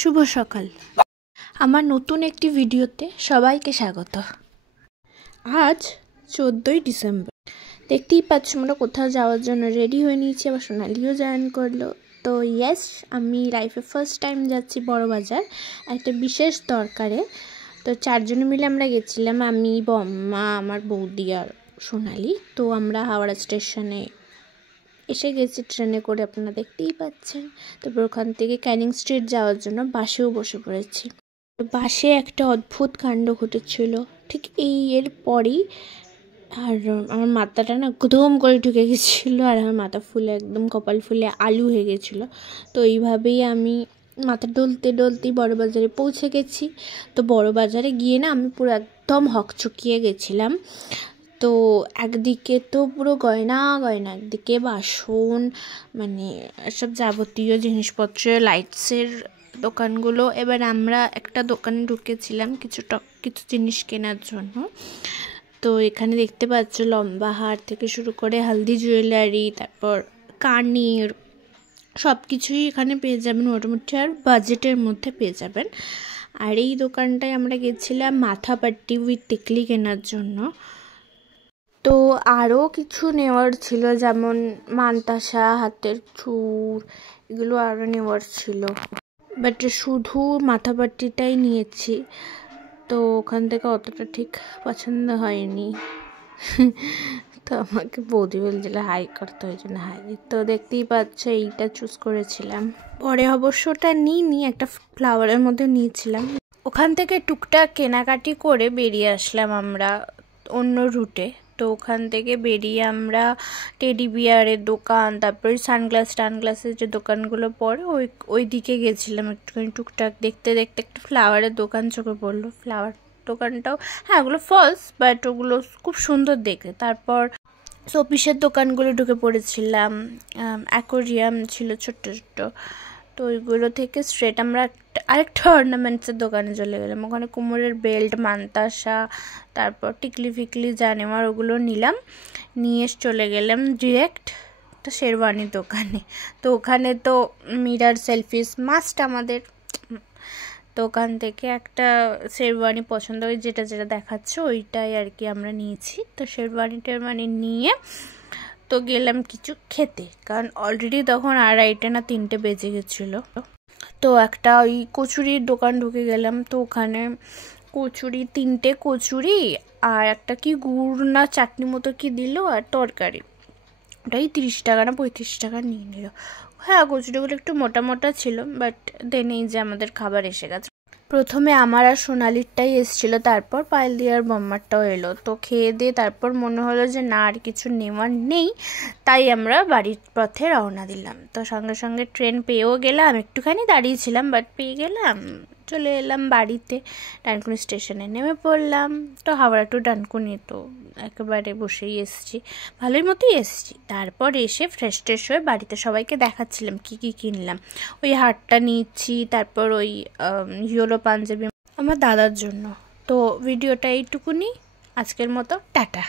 শুভ সকাল। আমার নতুন একটি ভিডিওতে সবাইকে স্বাগত। আজ 14ই ডিসেম্বর। দেখতেই পাচ্ছ আমরা কোথাও যাওয়ার জন্য রেডি হয়ে নিয়েছি, আবার সোনালিও জয়েন করলো। তো ইয়েস, আমি লাইফে ফার্স্ট টাইম যাচ্ছি বড়বাজার একটা বিশেষ দরকারে। তো 4 জনে মিলে আমরা গেছিলাম, আমি, বম্মা, আমার বৌদি আর সোনালি। তো আমরা হাওড়া স্টেশনে এসে গেছি ট্রেনে করে, আপনারা দেখতেই পাচ্ছেন। তারপর ওখান থেকে ক্যানিং স্ট্রিট যাওয়ার জন্য বাসেও বসে পড়েছি। বাসে একটা অদ্ভুত কাণ্ড ঘটেছিল ঠিক এর পরেই। আর আমার মাথাটা না একদম করে ঢুকে গেছিলো, আর আমার মাথা ফুলে একদম কপাল ফুলে আলু হয়ে গেছিলো। তো এইভাবেই আমি মাথা ডলতেই বড়বাজারে পৌঁছে গেছি। তো বড়বাজারে গিয়ে না আমি পুরো একদম হকচকিয়ে গেছিলাম। তো একদিকে তো পুরো গয়না, একদিকে বাসন, মানে সব যাবতীয় জিনিসপত্র, লাইটসের দোকানগুলো। এবার আমরা একটা দোকানে ঢুকেছিলাম কিছু জিনিস কেনার জন্য। তো এখানে দেখতে পাচ্ছ লম্বা হার থেকে শুরু করে হালদি জুয়েলারি, তারপর কানের, সব কিছুই এখানে পেয়ে যাবেন মোটামুটি, আর বাজেটের মধ্যে পেয়ে যাবেন। আর এই দোকানটায় আমরা গেছিলাম মাথাপাট্টি উইথ টিকলি কেনার জন্য। তো আরও কিছু নেওয়ার ছিল, যেমন মানতাসা, হাতের চূড়, এগুলো আরও নেওয়ার ছিল, বাট শুধু মাথাপাট্টিটাই নিয়েছি। তো ওখান থেকে অতটা ঠিক পছন্দ হয়নি। তো আমাকে বৌদি বলছিল হাই করতে, ওই জন্য হাই। তো দেখতেই পাচ্ছ এইটা চুজ করেছিলাম। পরে অবশ্য ওটা নিইনি, একটা ফ্লাওয়ারের মধ্যে নিয়েছিলাম। ওখান থেকে টুকটাক কেনাকাটি করে বেরিয়ে আসলাম আমরা অন্য রুটে। তো ওখান থেকে বেরিয়ে আমরা টেডি বিয়ারের দোকান, তারপরে সানগ্লাসের যে দোকানগুলো পড়ে ওই দিকে গেছিলাম একটুখানি টুকটাক দেখতে। একটা ফ্লাওয়ারের দোকান চোখে পড়লো। ফ্লাওয়ার দোকানটাও, হ্যাঁ ওগুলো ফলস, বাট ওগুলো খুব সুন্দর দেখতে। তারপর শোপিসের দোকানগুলো ঢুকে পড়েছিলাম, অ্যাকোরিয়াম ছিল ছোট্ট। তো ওইগুলো থেকে স্ট্রেট আমরা আরেকটা অর্নামেন্টসের দোকানে চলে গেলাম। ওখানে কোমরের বেল্ট, মানতাসা, তারপর টিকলি ফিকলি যা নেওয়ার ওগুলো নিলাম, নিয়ে চলে গেলাম ডিরেক্ট একটা শেরওয়ানির দোকানে। তো ওখানে তো মিরার সেলফিস মাস্ট আমাদের। তো ওখান থেকে একটা শেরওয়ানি পছন্দ হয়, যেটা দেখাচ্ছে ওইটাই আর কি আমরা নিয়েছি। তো শেরওয়ানি নিয়ে তো গেলাম কিছু খেতে, কারণ অলরেডি তখন 2:30 না 3টে বেজে গেছিলো। তো একটা ওই কচুরির দোকান ঢুকে গেলাম। তো ওখানে কচুরি, 3টে কচুরি আর একটা কি গুড় না চাটনি মতো কি দিল, আর তরকারি, ওটাই 30 টাকা না 35 টাকা নিয়ে নিল। হ্যাঁ কচুরিগুলো একটু মোটা ছিল, বাট দেন এই যে আমাদের খাবার এসে গেছে। প্রথমে আমার আর সোনালিরটাই এসেছিলো, তারপর পায়েল দিয়ে আর বম্মারটাও এলো। তো খেয়ে দিয়ে তারপর মনে হলো যে না আর কিছু নেওয়ার নেই, তাই আমরা বাড়ির পথে রওনা দিলাম। তো সঙ্গে ট্রেন পেয়েও গেলাম, একটুখানি দাঁড়িয়েছিলাম বাট পেয়ে গেলাম, চলে এলাম বাড়িতে। ডানকুনি স্টেশনে নেমে পড়লাম। তো হাওড়া টু ডানকুনি তো একেবারে বসেই এসেছি, ভালোই মতোই এসেছি। তারপর এসে ফ্রেশ হয়ে বাড়িতে সবাইকে দেখাচ্ছিলাম কি কিনলাম। ওই হারটা নিচ্ছি, তারপর ওই ইয়েলো পাঞ্জাবি আমার দাদার জন্য। তো ভিডিওটা এইটুকুনি, আজকের মতো টাটা।